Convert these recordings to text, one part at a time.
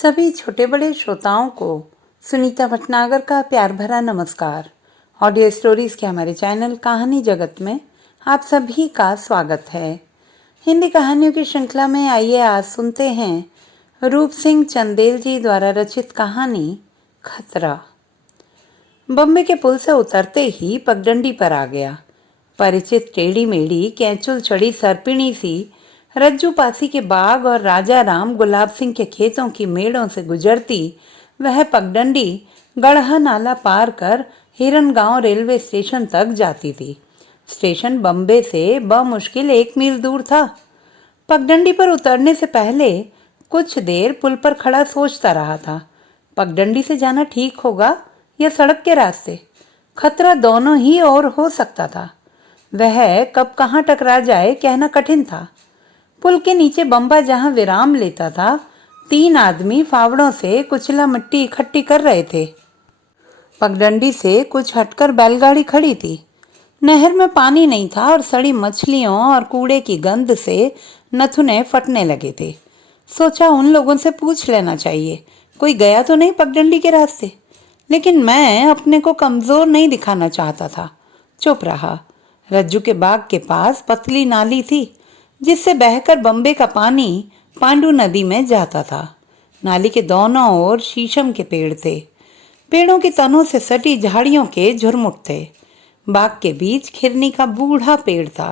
सभी छोटे बड़े श्रोताओं को सुनीता भटनागर का प्यार भरा नमस्कार। ऑडियो स्टोरीज के हमारे चैनल कहानी जगत में आप सभी का स्वागत है। हिंदी कहानियों की श्रृंखला में आइए आज सुनते हैं रूप सिंह चंदेल जी द्वारा रचित कहानी खतरा। बम्बे के पुल से उतरते ही पगडंडी पर आ गया। परिचित टेढ़ी मेढ़ी कैंचुल चढ़ी सर्पिणी सी रज्जू पासी के बाग और राजा राम गुलाब सिंह के खेतों की मेड़ों से गुजरती वह पगडंडी गढ़ा नाला पार कर हिरनगांव रेलवे स्टेशन तक जाती थी। स्टेशन बम्बे से बमुश्किल 1 मील दूर था। पगडंडी पर उतरने से पहले कुछ देर पुल पर खड़ा सोचता रहा था, पगडंडी से जाना ठीक होगा या सड़क के रास्ते। खतरा दोनों ही ओर हो सकता था। वह कब कहाँ टकरा जाए कहना कठिन था। पुल के नीचे बम्बा जहां विराम लेता था, 3 आदमी फावड़ों से कुचला मिट्टी इकट्ठी कर रहे थे। पगडंडी से कुछ हटकर बैलगाड़ी खड़ी थी। नहर में पानी नहीं था और सड़ी मछलियों और कूड़े की गंध से नथुने फटने लगे थे। सोचा उन लोगों से पूछ लेना चाहिए, कोई गया तो नहीं पगडंडी के रास्ते। लेकिन मैं अपने को कमजोर नहीं दिखाना चाहता था। चुप रहा। रज्जू के बाग के पास पतली नाली थी जिससे बहकर बम्बे का पानी पांडू नदी में जाता था। नाली के दोनों ओर शीशम के पेड़ थे। पेड़ों की तनों से सटी झाड़ियों के झुरमुट थे। बाग के बीच खिरनी का बूढ़ा पेड़ था।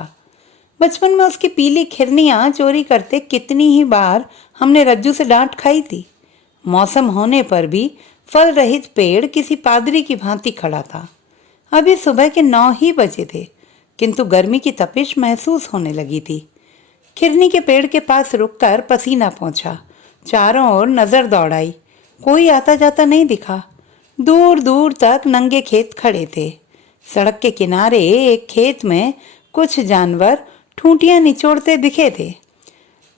बचपन में उसकी पीली खिरनियां चोरी करते कितनी ही बार हमने रज्जू से डांट खाई थी। मौसम होने पर भी फल रहित पेड़ किसी पादरी की भांति खड़ा था। अभी सुबह के 9 ही बजे थे, किंतु गर्मी की तपिश महसूस होने लगी थी। खिरनी के पेड़ के पास रुककर पसीना पहुंचा। चारों ओर नजर दौड़ाई, कोई आता जाता नहीं दिखा। दूर दूर तक नंगे खेत खड़े थे। सड़क के किनारे एक खेत में कुछ जानवर ठूंठियां निचोड़ते दिखे थे।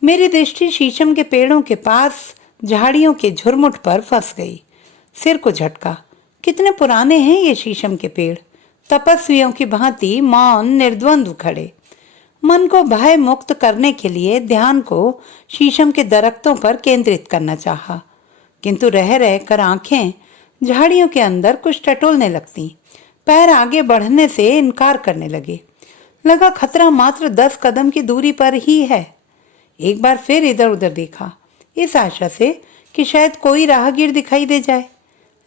मेरी दृष्टि शीशम के पेड़ों के पास झाड़ियों के झुरमुट पर फंस गई। सिर को झटका। कितने पुराने हैं ये शीशम के पेड़। तपस्वियों की भांति मौन निर्द्वंद्व खड़े। मन को भय मुक्त करने के लिए ध्यान को शीशम के दरख्तों पर केंद्रित करना चाहा, किंतु रह रहकर आंखें झाड़ियों के अंदर कुछ टटोलने लगती। पैर आगे बढ़ने से इनकार करने लगे। लगा खतरा मात्र 10 कदम की दूरी पर ही है। एक बार फिर इधर उधर देखा, इस आशा से कि शायद कोई राहगीर दिखाई दे जाए,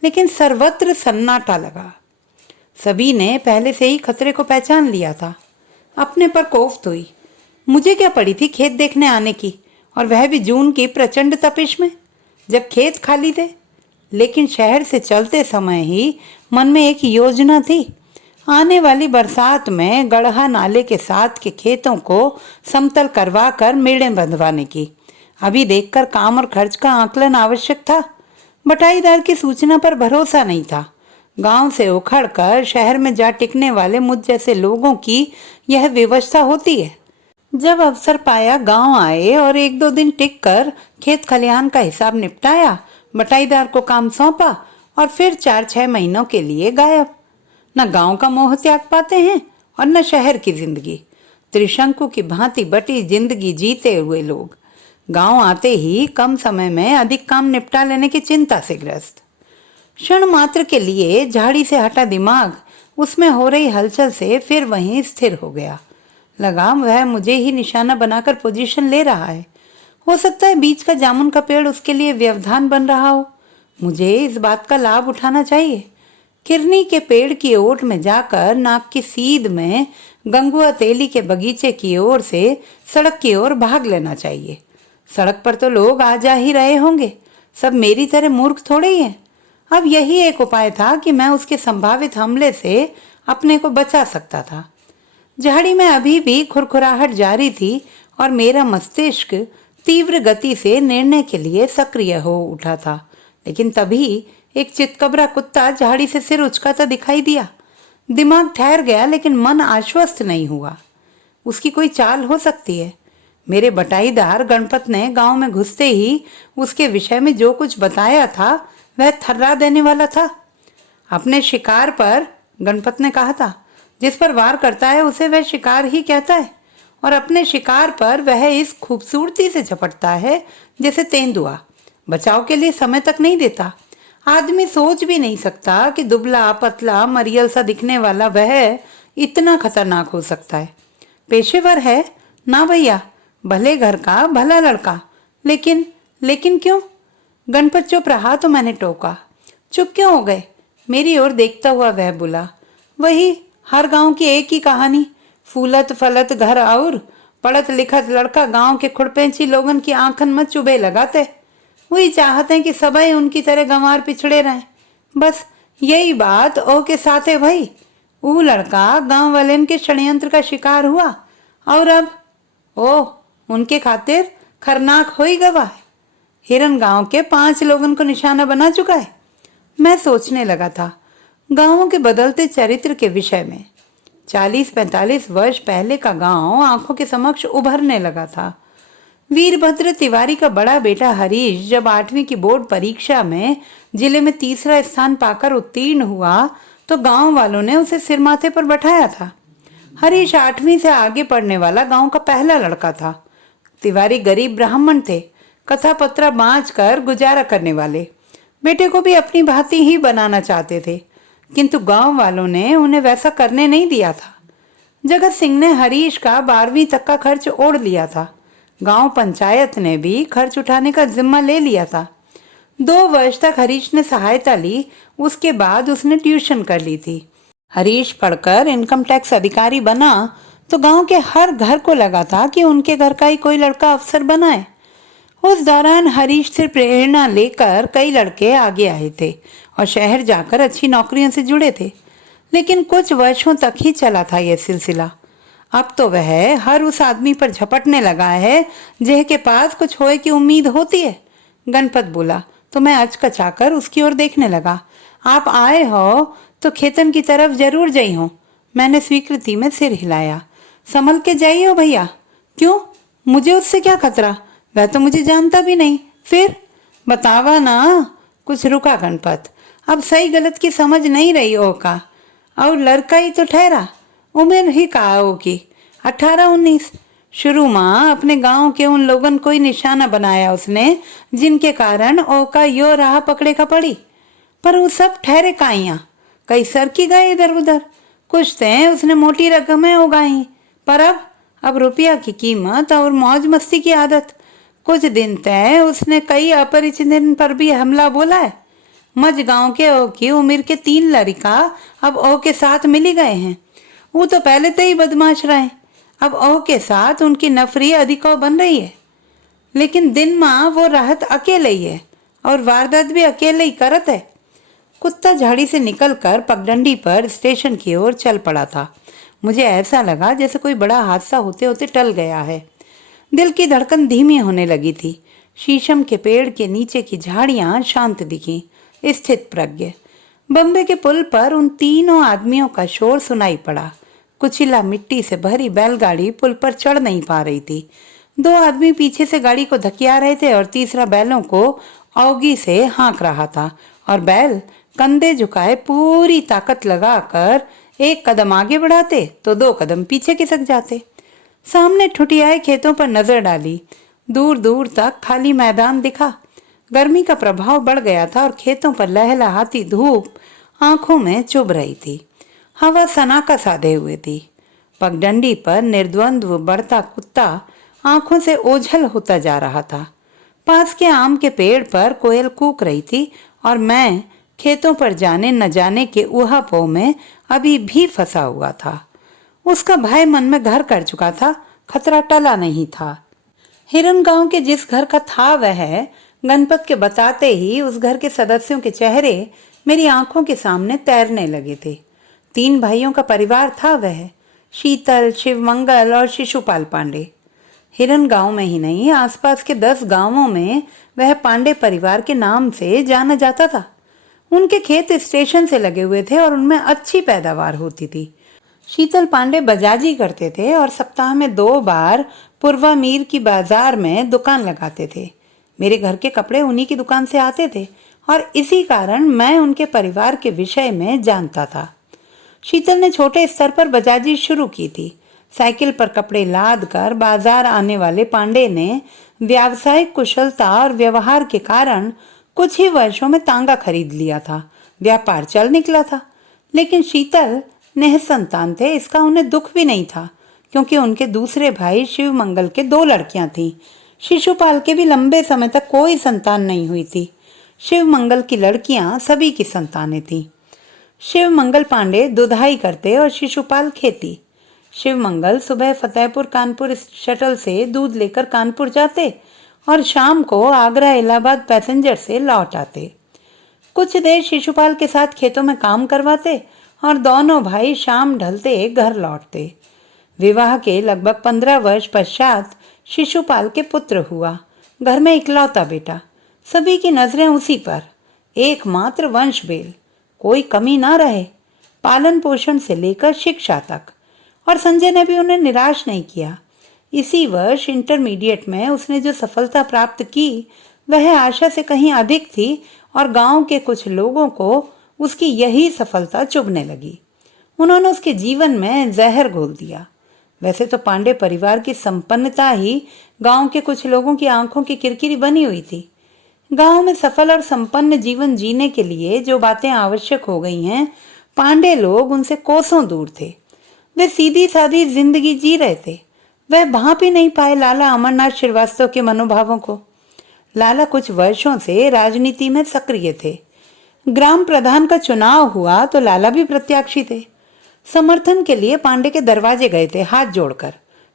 लेकिन सर्वत्र सन्नाटा लगा। सभी ने पहले से ही खतरे को पहचान लिया था। अपने पर कोफ्त हुई। मुझे क्या पड़ी थी खेत देखने आने की, और वह भी जून की प्रचंड तपिश में, जब खेत खाली थे। लेकिन शहर से चलते समय ही मन में एक योजना थी। आने वाली बरसात में गढ़ा नाले के साथ के खेतों को समतल करवा कर मेड़ें बंधवाने की। अभी देखकर काम और खर्च का आकलन आवश्यक था। बटाईदार की सूचना पर भरोसा नहीं था। गांव से उखड़कर शहर में जा टिकने वाले मुझ जैसे लोगों की यह व्यवस्था होती है। जब अवसर पाया गांव आए और 1-2 दिन टिक कर खेत खलिहान का हिसाब निपटाया, बटाईदार को काम सौंपा और फिर 4-6 महीनों के लिए गायब। न गांव का मोह त्याग पाते हैं और न शहर की जिंदगी। त्रिशंकु की भांति बटी जिंदगी जीते हुए लोग गांव आते ही कम समय में अधिक काम निपटा लेने की चिंता से ग्रस्त। क्षण मात्र के लिए झाड़ी से हटा दिमाग उसमें हो रही हलचल से फिर वहीं स्थिर हो गया। लगा वह मुझे ही निशाना बनाकर पोजीशन ले रहा है। हो सकता है बीच का जामुन का पेड़ उसके लिए व्यवधान बन रहा हो। मुझे इस बात का लाभ उठाना चाहिए। किरनी के पेड़ की ओट में जाकर नाक की सीध में गंगुआ तेली के बगीचे की ओर से सड़क की ओर भाग लेना चाहिए। सड़क पर तो लोग आ जा ही रहे होंगे, सब मेरी तरह मूर्ख थोड़े ही हैं। अब यही एक उपाय था कि मैं उसके संभावित हमले से अपने को बचा सकता था। झाड़ी में अभी भी खुरखुराहट जारी थी और मेरा मस्तिष्क तीव्र गति से निर्णय के लिए सक्रिय हो उठा था। लेकिन तभी एक चितकबरा कुत्ता झाड़ी से सिर उचकाता दिखाई दिया। दिमाग ठहर गया, लेकिन मन आश्वस्त नहीं हुआ। उसकी कोई चाल हो सकती है। मेरे बटाईदार गणपत ने गांव में घुसते ही उसके विषय में जो कुछ बताया था वह थर्रा देने वाला था। अपने शिकार पर, गणपत ने कहा था, जिस पर वार करता है उसे वह शिकार ही कहता है, और अपने शिकार पर वह इस खूबसूरती से झपटता है जैसे तेंदुआ। बचाव के लिए समय तक नहीं देता। आदमी सोच भी नहीं सकता कि दुबला पतला मरियल सा दिखने वाला वह इतना खतरनाक हो सकता है। पेशेवर है ना भैया, भले घर का भला लड़का, लेकिन लेकिन क्यों? गणपत चुप रहा तो मैंने टोका। चुप क्यों हो गए? मेरी ओर देखता हुआ वह बोला, वही हर गांव की एक ही कहानी, फूलत फलत घर और पढ़त लिखत लड़का गांव के खुड़पेंची लोगन की आंखन में चुभे लगाते। वही चाहते हैं कि सबई उनकी तरह गंवार पिछड़े रहें। बस यही बात ओ के साथ है भाई। वो लड़का गांव वाले के षड्यंत्र का शिकार हुआ और अब उनके खातिर खरनाक हो ही गवा है। हिरन गांव के 5 लोगन को निशाना बना चुका है। मैं सोचने लगा था गांवों के बदलते चरित्र के विषय में। 40-45 वर्ष पहले का गांव आंखों के समक्ष उभरने लगा था। वीरभद्र तिवारी का बड़ा बेटा हरीश जब 8वीं की बोर्ड परीक्षा में जिले में 3रा स्थान पाकर उत्तीर्ण हुआ तो गांव वालों ने उसे सिर माथे पर बैठाया था। हरीश 8वीं से आगे पढ़ने वाला गांव का पहला लड़का था। तिवारी गरीब ब्राह्मण थे, कथा पत्रा बाँच कर गुजारा करने वाले। बेटे को भी अपनी भांति ही बनाना चाहते थे, किंतु गांव वालों ने उन्हें वैसा करने नहीं दिया था। जगत सिंह ने हरीश का 12वीं तक का खर्च ओढ़ लिया था। गांव पंचायत ने भी खर्च उठाने का जिम्मा ले लिया था। 2 वर्ष तक हरीश ने सहायता ली, उसके बाद उसने ट्यूशन कर ली थी। हरीश पढ़कर इनकम टैक्स अधिकारी बना तो गांव के हर घर को लगा था कि उनके घर का ही कोई लड़का अफसर बनाए। उस दौरान हरीश से प्रेरणा लेकर कई लड़के आगे आए थे और शहर जाकर अच्छी नौकरियों से जुड़े थे, लेकिन कुछ वर्षों तक ही चला था यह सिलसिला। अब तो वह हर उस आदमी पर झपटने लगा है जिह के पास कुछ होए की उम्मीद होती है। गणपत बोला तो मैं अचकचाकर उसकी ओर देखने लगा। आप आए हो तो खेतन की तरफ जरूर जाई हो। मैंने स्वीकृति में सिर हिलाया। संभल के जाइयो भैया। क्यों? मुझे उससे क्या खतरा? वह तो मुझे जानता भी नहीं। फिर बतावा ना। कुछ रुका गणपत। अब सही गलत की समझ नहीं रही हो का। और लड़का ही तो ठहरा, उम्र ही कहा हो की 18-19। शुरू माँ अपने गांव के उन लोगन को ही निशाना बनाया उसने जिनके कारण ओ का यो राह पकड़े का पड़ी। पर वो सब ठहरे काइया, कई सर की गए इधर उधर। कुछ थे उसने मोटी रकमें उगाई, पर अब रुपया की कीमत और मौज मस्ती की आदत। कुछ दिन तय उसने कई अपरिचित पर भी हमला बोला है। मज गांव के ओ की उम्र के 3 लड़का अब ओ के साथ मिली गए हैं। वो तो पहले से ही बदमाश रहे, अब ओ के साथ उनकी नफरी अधिक बन रही है। लेकिन दिन माँ वो राहत अकेले ही है और वारदात भी अकेले ही करत है। कुत्ता झाड़ी से निकलकर पगडंडी पर स्टेशन की ओर चल पड़ा था। मुझे ऐसा लगा जैसे कोई बड़ा हादसा होते होते टल गया है। दिल की धड़कन धीमी होने लगी थी। शीशम के पेड़ के नीचे की झाड़ियां शांत दिखीं, स्थित प्रज्ञ। बम्बे के पुल पर उन तीनों आदमियों का शोर सुनाई पड़ा। कुचिला मिट्टी से भरी बैलगाड़ी पुल पर चढ़ नहीं पा रही थी। 2 आदमी पीछे से गाड़ी को धकिया रहे थे और तीसरा बैलों को औगी से हाँक रहा था और बैल कंधे झुकाए पूरी ताकत लगाकर 1 कदम आगे बढ़ाते तो 2 कदम पीछे खिसक जाते। सामने ठुठियाए खेतों पर नजर डाली। दूर दूर तक खाली मैदान दिखा। गर्मी का प्रभाव बढ़ गया था और खेतों पर लहलहाती धूप आंखों में चुभ रही थी। हवा सनाका साधे हुए थी। पगडंडी पर निर्द्वंद्व बढ़ता कुत्ता आंखों से ओझल होता जा रहा था। पास के आम के पेड़ पर कोयल कूक रही थी और मैं खेतों पर जाने न जाने के ऊहापोह में अभी भी फंसा हुआ था। उसका भय मन में घर कर चुका था, खतरा टला नहीं था। हिरन गांव के जिस घर का था वह गणपत के बताते ही उस घर के सदस्यों के चेहरे मेरी आंखों के सामने तैरने लगे थे। 3 भाइयों का परिवार था वह, शीतल, शिवमंगल और शिशुपाल पांडे। हिरन गांव में ही नहीं, आसपास के 10 गांवों में वह पांडे परिवार के नाम से जाना जाता था। उनके खेत स्टेशन से लगे हुए थे और उनमें अच्छी पैदावार होती थी। शीतल पांडे बजाजी करते थे और सप्ताह में 2 बार पूर्वा मीर की बाजार में दुकान लगाते थे। मेरे घर के कपड़े उन्हीं की दुकान से आते थे और इसी कारण मैं उनके परिवार के विषय में जानता था। शीतल ने छोटे स्तर पर बजाजी शुरू की थी। साइकिल पर कपड़े लाद कर बाजार आने वाले पांडे ने व्यावसायिक कुशलता और व्यवहार के कारण कुछ ही वर्षों में तांगा खरीद लिया था। व्यापार चल निकला था। लेकिन शीतल निसंतान थे, इसका उन्हें दुख भी नहीं था, क्योंकि उनके दूसरे भाई शिव मंगल के 2 लड़कियां थीं। शिशुपाल के भी लंबे समय तक कोई संतान नहीं हुई थी। शिव मंगल की लड़कियां सभी की संतानें थीं। शिव मंगल पांडे दुधाई करते और शिशुपाल खेती। शिव मंगल सुबह फतेहपुर कानपुर शटल से दूध लेकर कानपुर जाते और शाम को आगरा इलाहाबाद पैसेंजर से लौट आते। कुछ देर शिशुपाल के साथ खेतों में काम करवाते और दोनों भाई शाम ढलते घर लौटते। विवाह के लगभग 15 वर्ष पश्चात शिशुपाल के पुत्र हुआ। घर में इकलौता बेटा, सभी की नजरें उसी पर, एकमात्र वंशबेल, कोई कमी ना रहे, पालन पोषण से लेकर शिक्षा तक। और संजय ने भी उन्हें निराश नहीं किया। इसी वर्ष इंटरमीडिएट में उसने जो सफलता प्राप्त की वह आशा से कहीं अधिक थी और गांव के कुछ लोगों को उसकी यही सफलता चुभने लगी। उन्होंने उसके जीवन में जहर घोल दिया। वैसे तो पांडे परिवार की संपन्नता ही गांव के कुछ लोगों की आंखों की किरकिरी बनी हुई थी। गांव में सफल और संपन्न जीवन जीने के लिए जो बातें आवश्यक हो गई हैं, पांडे लोग उनसे कोसों दूर थे। वे सीधी सादी जिंदगी जी रहे थे। वह भांप ही नहीं पाए लाला अमरनाथ श्रीवास्तव के मनोभावों को। लाला कुछ वर्षों से राजनीति में सक्रिय थे। ग्राम प्रधान का चुनाव हुआ तो लाला भी प्रत्याशी थे। समर्थन के लिए पांडे के दरवाजे गए थे हाथ जोड़कर।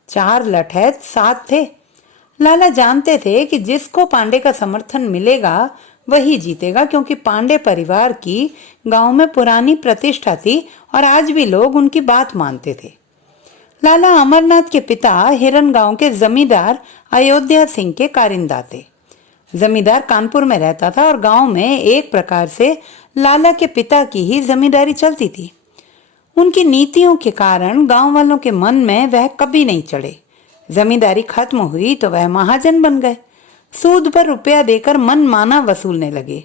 4 लठैत साथ थे। लाला जानते थे कि जिसको पांडे का समर्थन मिलेगा वही जीतेगा, क्योंकि पांडे परिवार की गांव में पुरानी प्रतिष्ठा थी और आज भी लोग उनकी बात मानते थे। लाला अमरनाथ के पिता हिरन गांव के जमींदार अयोध्या सिंह के कारिंदा थे। जमींदार कानपुर में रहता था और गांव में एक प्रकार से लाला के पिता की ही जमींदारी चलती थी। उनकी नीतियों के कारण गांव वालों के मन में वह कभी नहीं चढ़े। जमींदारी खत्म हुई तो वह महाजन बन गए। सूद पर रुपया देकर मन माना वसूलने लगे।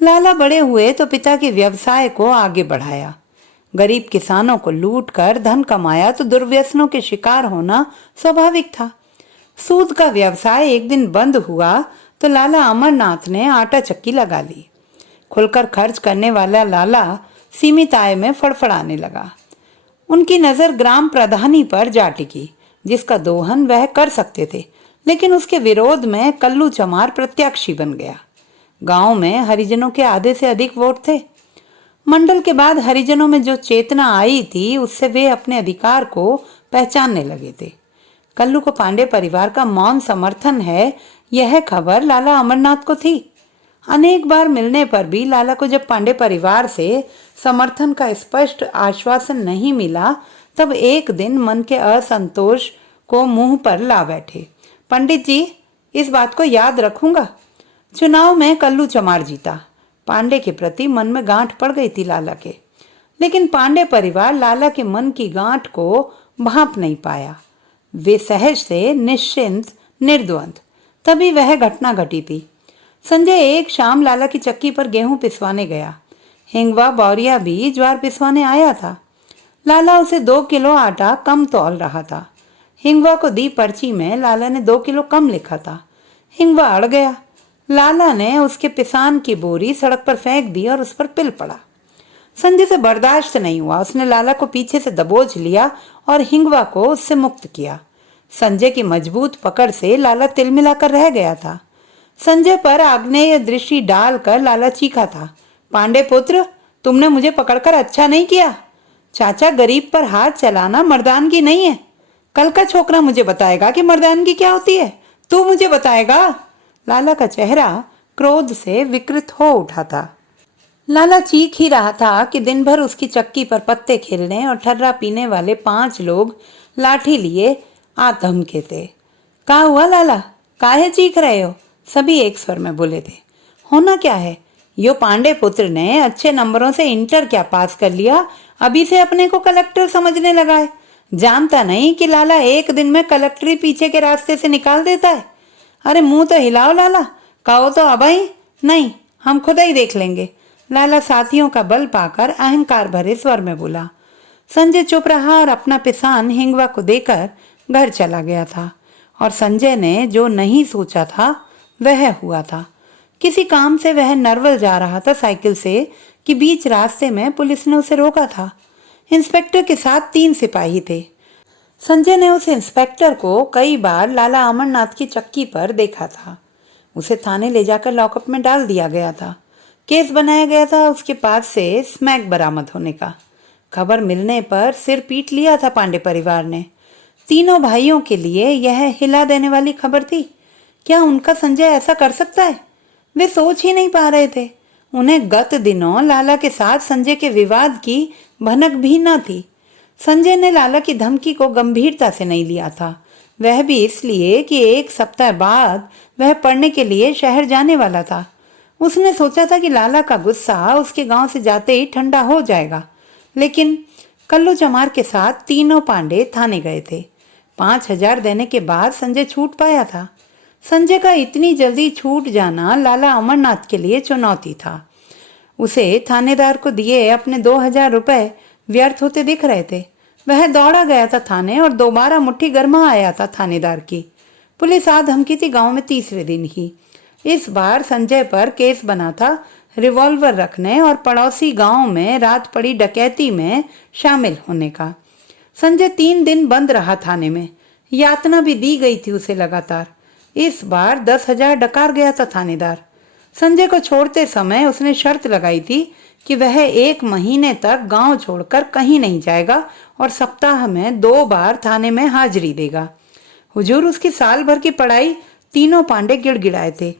लाला बड़े हुए तो पिता के व्यवसाय को आगे बढ़ाया। गरीब किसानों को लूट कर धन कमाया तो दुर्व्यसनों के शिकार होना स्वाभाविक था। सूद का व्यवसाय एक दिन बंद हुआ तो लाला अमरनाथ ने आटा चक्की लगा ली। खुलकर खर्च करने वाला लाला सीमित आय में फड़फड़ाने लगा। उनकी नजर ग्राम प्रधानी पर जा टिकी, जिसका दोहन वह कर सकते थे, लेकिन उसके विरोध में कल्लू चमार प्रत्याशी बन गया। गांव में हरिजनों के आधे से अधिक वोट थे। मंडल के बाद हरिजनों में जो चेतना आई थी उससे वे अपने अधिकार को पहचानने लगे थे। कल्लू को पांडे परिवार का मौन समर्थन है, यह खबर लाला अमरनाथ को थी। अनेक बार मिलने पर भी लाला को जब पांडे परिवार से समर्थन का स्पष्ट आश्वासन नहीं मिला, तब एक दिन मन के असंतोष को मुंह पर ला बैठे। पंडित जी, इस बात को याद रखूंगा। चुनाव में कल्लू चमार जीता। पांडे के प्रति मन में गांठ पड़ गई थी लाला के, लेकिन पांडे परिवार लाला के मन की गांठ को भांप नहीं पाया। वे सहज से निश्चिंत निर्द्वंद। तभी वह घटना घटी थी। संजय एक शाम लाला की चक्की पर गेहूं पिसवाने गया। हिंगवा बौरिया भी ज्वार पिसवाने आया था। लाला उसे 2 किलो आटा कम तौल रहा था। हिंगवा को दी पर्ची में लाला ने 2 किलो कम लिखा था। हिंगवा अड़ गया। लाला ने उसके पिसान की बोरी सड़क पर फेंक दी और उस पर पिल पड़ा। संजय से बर्दाश्त नहीं हुआ। उसने लाला को पीछे से दबोच लिया और हिंगवा को उससे मुक्त किया। संजय की मजबूत पकड़ से लाला तिलमिलाकर रह गया था। संजय पर आग्नेय दृष्टि डालकर लाला चीखा था, पांडे पुत्र, तुमने मुझे पकड़कर अच्छा नहीं किया। चाचा, गरीब पर हाथ चलाना मर्दानगी नहीं है। कल का छोकरा मुझे बताएगा कि मर्दानगी क्या होती है। तू मुझे बताएगा। लाला का चेहरा क्रोध से विकृत हो उठा था। लाला चीख ही रहा था कि दिन भर उसकी चक्की पर पत्ते खेलने और ठर्रा पीने वाले 5 लोग लाठी लिए आ धमके थे। क्या हुआ लाला, काहे चीख रहे हो? सभी एक स्वर में बोले थे। होना क्या है, यो पांडे पुत्र ने अच्छे नंबरों से इंटर क्या पास कर लिया, अभी से अपने को कलेक्टर समझने लगा है। जानता नहीं कि लाला एक दिन में कलेक्टरी पीछे के रास्ते से निकाल देता है। अरे मुंह तो हिलाओ लाला, कहो तो अबई। नहीं, हम खुद ही देख लेंगे। लाला साथियों का बल पाकर अहंकार भरे स्वर में बोला। संजय चुप रहा और अपना पिसान हिंगवा को देकर घर चला गया था। और संजय ने जो नहीं सोचा था वह हुआ था। किसी काम से वह नरवल जा रहा था साइकिल से कि बीच रास्ते में पुलिस ने उसे रोका था। इंस्पेक्टर के साथ 3 सिपाही थे। संजय ने उस इंस्पेक्टर को कई बार लाला अमरनाथ की चक्की पर देखा था। उसे थाने ले जाकर लॉकअप में डाल दिया गया था। केस बनाया गया था उसके पास से स्मैक बरामद होने का। खबर मिलने पर सिर पीट लिया था पांडे परिवार ने। तीनों भाइयों के लिए यह हिला देने वाली खबर थी। क्या उनका संजय ऐसा कर सकता है? वे सोच ही नहीं पा रहे थे। उन्हें गत दिनों लाला के साथ संजय के विवाद की भनक भी न थी। संजय ने लाला की धमकी को गंभीरता से नहीं लिया था। वह भी इसलिए कि 1 सप्ताह बाद वह पढ़ने के लिए शहर जाने वाला था। उसने सोचा था कि लाला का गुस्सा उसके गांव से जाते ही ठंडा हो जाएगा। लेकिन कल्लू चमार के साथ तीनों पांडे थाने गए थे। 5,000 देने के बाद संजय छूट पाया था। संजय का इतनी जल्दी छूट जाना लाला अमरनाथ के लिए चुनौती था। उसे थानेदार को दिए अपने 2,000 रुपए व्यर्थ होते दिख रहे थे। वह दौड़ा गया था थाने और दोबारा मुट्ठी गरमा आया था थानेदार की। पुलिस आ धमकी थी गांव में 3रे दिन ही। इस बार संजय पर केस बना था रिवॉल्वर रखने और पड़ोसी गांव में रात पड़ी डकैती में शामिल होने का। संजय 3 दिन बंद रहा थाने में। यातना भी दी गई थी उसे लगातार। इस बार 10,000 डकार गया था थानेदार। संजय को छोड़ते समय उसने शर्त लगाई थी कि वह 1 महीने तक गांव छोड़कर कहीं नहीं जाएगा और सप्ताह में 2 बार थाने में हाजिरी देगा। हुजूर, उसकी साल भर की पढ़ाई तीनों पांडे गिड़गिड़ाए थे।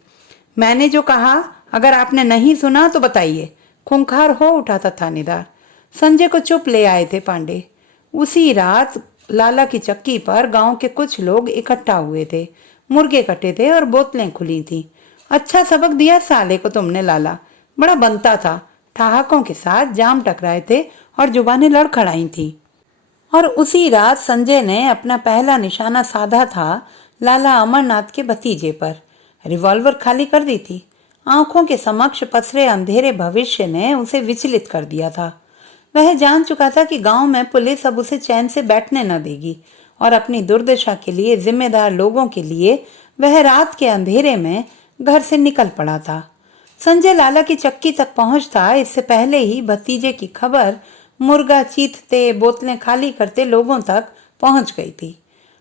मैंने जो कहा, अगर आपने नहीं सुना तो बताइए, खूंखार हो उठा था थानेदार। संजय को चुप ले आए थे पांडे। उसी रात लाला की चक्की पर गांव के कुछ लोग इकट्ठा हुए थे। मुर्गे कटे थे और बोतलें खुली थी। अच्छा सबक दिया साले को तुमने लाला, बड़ा बनता था। ठहाकों के साथ जाम टकराए थे और जुबानें लड़खड़ाई थी। और उसी रात संजय ने अपना पहला निशाना साधा था लाला अमरनाथ के भतीजे पर। रिवॉल्वर खाली कर दी थी। आंखों के समक्ष पसरे अंधेरे भविष्य ने उसे विचलित कर दिया था। वह जान चुका था कि गांव में पुलिस अब उसे चैन से बैठने न देगी और अपनी दुर्दशा के लिए जिम्मेदार लोगों के लिए वह रात के अंधेरे में घर से निकल पड़ा था। संजय लाला की चक्की तक पहुंचता इससे पहले ही भतीजे की खबर मुर्गा चीथते बोतलें खाली करते लोगों तक पहुंच गई थी।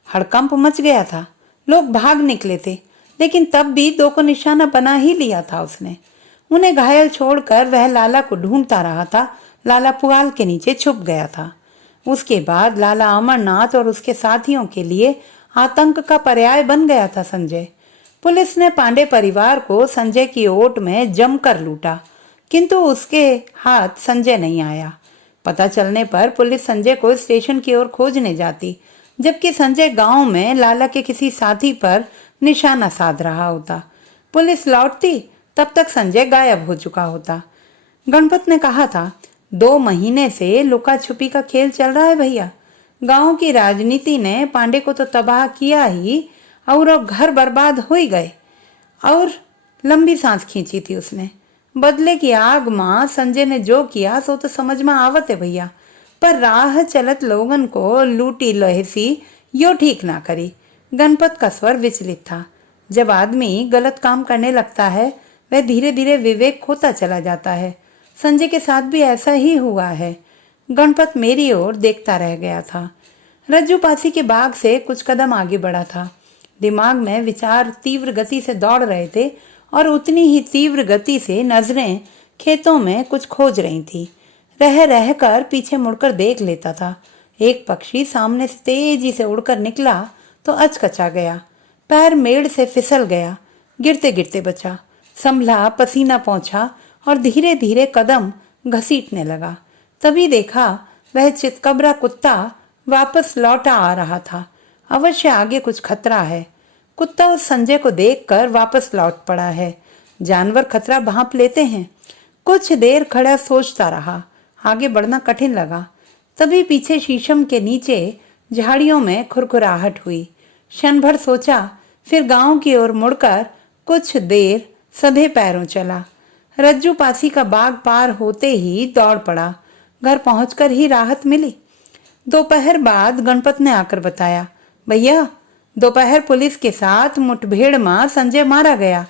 हड़कंप मच गया था। लोग भाग निकले थे, लेकिन तब भी 2 को निशाना बना ही लिया था उसने। उन्हें घायल छोड़कर वह लाला को ढूंढता रहा था। लाला पुआल के नीचे छुप गया था। उसके बाद लाला अमरनाथ और उसके साथियों के लिए आतंक का पर्याय बन गया था संजय। पुलिस ने पांडे परिवार को संजय की ओट में जमकर लूटा, किंतु उसके हाथ संजय नहीं आया। पता चलने पर पुलिस संजय को स्टेशन की ओर खोजने जाती, जबकि संजय गांव में लाला के किसी साथी पर निशाना साध रहा होता। पुलिस लौटती तब तक संजय गायब हो चुका होता। गणपत ने कहा था, 2 महीने से लुका छुपी का खेल चल रहा है भैया। गांव की राजनीति ने पांडे को तो तबाह किया ही, और अब घर बर्बाद हो ही गए। और लंबी सांस खींची थी उसने। बदले की आग मां संजय ने जो किया सो तो समझ में आवत है भैया, पर राह चलत लोगन को लूटी लहेसी यो ठीक ना करी। गणपत का स्वर विचलित था। जब आदमी गलत काम करने लगता है वह धीरे धीरे विवेक खोता चला जाता है। संजय के साथ भी ऐसा ही हुआ है। गणपत मेरी ओर देखता रह गया था। रज्जू पासी के बाग से कुछ कदम आगे बढ़ा था। दिमाग में विचार तीव्र गति से दौड़ रहे थे और उतनी ही तीव्र गति से नजरें खेतों में कुछ खोज रही थी। रह रहकर पीछे मुड़कर देख लेता था। एक पक्षी सामने से तेजी से उड़कर निकला तो अचकचा गया। पैर मेड़ से फिसल गया, गिरते गिरते बचा। संभला, पसीना पहुंचा और धीरे धीरे कदम घसीटने लगा। तभी देखा वह चितकबरा कुत्ता वापस लौटा आ रहा था। अवश्य आगे कुछ खतरा है। कुत्ता उस संजय को देखकर वापस लौट पड़ा है। जानवर खतरा भांप लेते हैं। कुछ देर खड़ा सोचता रहा। आगे बढ़ना कठिन लगा। तभी पीछे शीशम के नीचे झाड़ियों में खुरखुराहट हुई। क्षण भर सोचा, फिर गांव की ओर मुड़कर कुछ देर सधे पैरों चला। रज्जू पासी का बाग पार होते ही दौड़ पड़ा। घर पहुंचकर ही राहत मिली। दोपहर बाद गणपत ने आकर बताया, भैया दोपहर पुलिस के साथ मुठभेड़ में संजय मारा गया।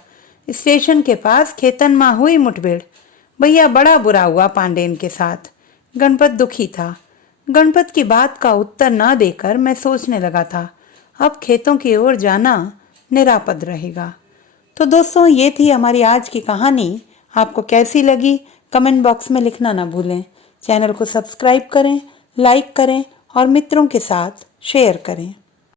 स्टेशन के पास खेतन में हुई मुठभेड़। भैया बड़ा बुरा हुआ पांडेन के साथ। गणपत दुखी था। गणपत की बात का उत्तर न देकर मैं सोचने लगा था, अब खेतों की ओर जाना निरापद रहेगा। तो दोस्तों, ये थी हमारी आज की कहानी। आपको कैसी लगी कमेंट बॉक्स में लिखना ना भूलें। चैनल को सब्सक्राइब करें, लाइक करें और मित्रों के साथ शेयर करें।